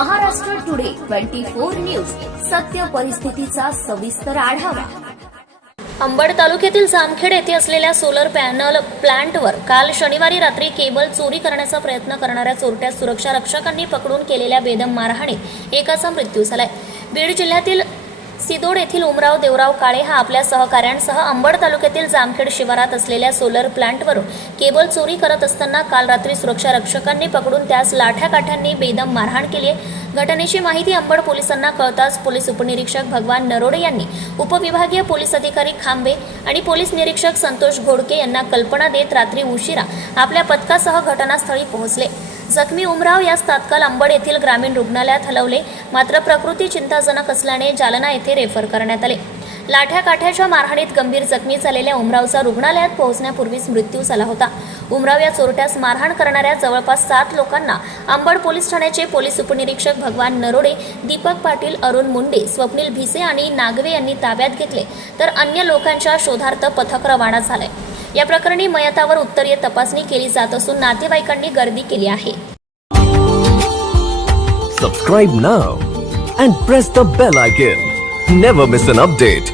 Maharashtra today twenty four news. सत्य परिस्थितीचा सविस्तर आढावा. अंबड तालुक्यातील जामखेड येथे असलेल्या सोलर पॅनल प्लांटवर काल शनिवारी रात्री केबल चोरी करण्याचा प्रयत्न करणाऱ्या चोरट्या सुरक्षा रक्षकांनी पकडून केलेल्या बेदम मारहाणीत एकाचा मृत्यू झालाय. बीड जिल्ह्यातील सिदोड येथील उमराव देवराव काळे हा आपल्या सहकाऱ्यांसह अंबड तालुक्यातील जामखेड शिवारात असलेल्या सोलर प्लांटवरून केबल चोरी करत असताना काल रात्री सुरक्षा रक्षकांनी पकडून त्यास लाठ्या काठ्यांनी बेदम मारहाण केली आहे. घटनेची माहिती अंबड पोलिसांना कळताच पोलीस उपनिरीक्षक भगवान नरोडे यांनी उपविभागीय पोलीस अधिकारी खांबे आणि पोलीस निरीक्षक संतोष घोडके यांना कल्पना देत रात्री उशिरा आपल्या पथकासह घटनास्थळी पोहोचले जखमी उमराव यास तात्काळ अंबड येथील ग्रामीण रुग्णालयात हलवले. मात्र प्रकृती चिंताजनक असल्याने जालना येथे रेफर करण्यात आले. लाठ्या काठ्याच्या मारहाणीत गंभीर जखमी झालेल्या उमरावचा रुग्णालयात पोहोचण्यापूर्वीच मृत्यू झाला होता. उमराव या चोरट्यास मारहाण करणाऱ्या जवळपास सात लोकांना अंबड पोलीस ठाण्याचे पोलीस उपनिरीक्षक भगवान नरोडे दीपक पाटील अरुण मुंडे स्वप्नील भिसे आणि नागवे यांनी ताब्यात घेतले. तर अन्य लोकांच्या शोधार्थ पथक रवाना झालंय. या प्रकरणी मयतावर उत्तरीय तपासणी केली जात असून नातेवाईकांनी गर्दी केली आहे. Subscribe now and press the bell icon never miss an update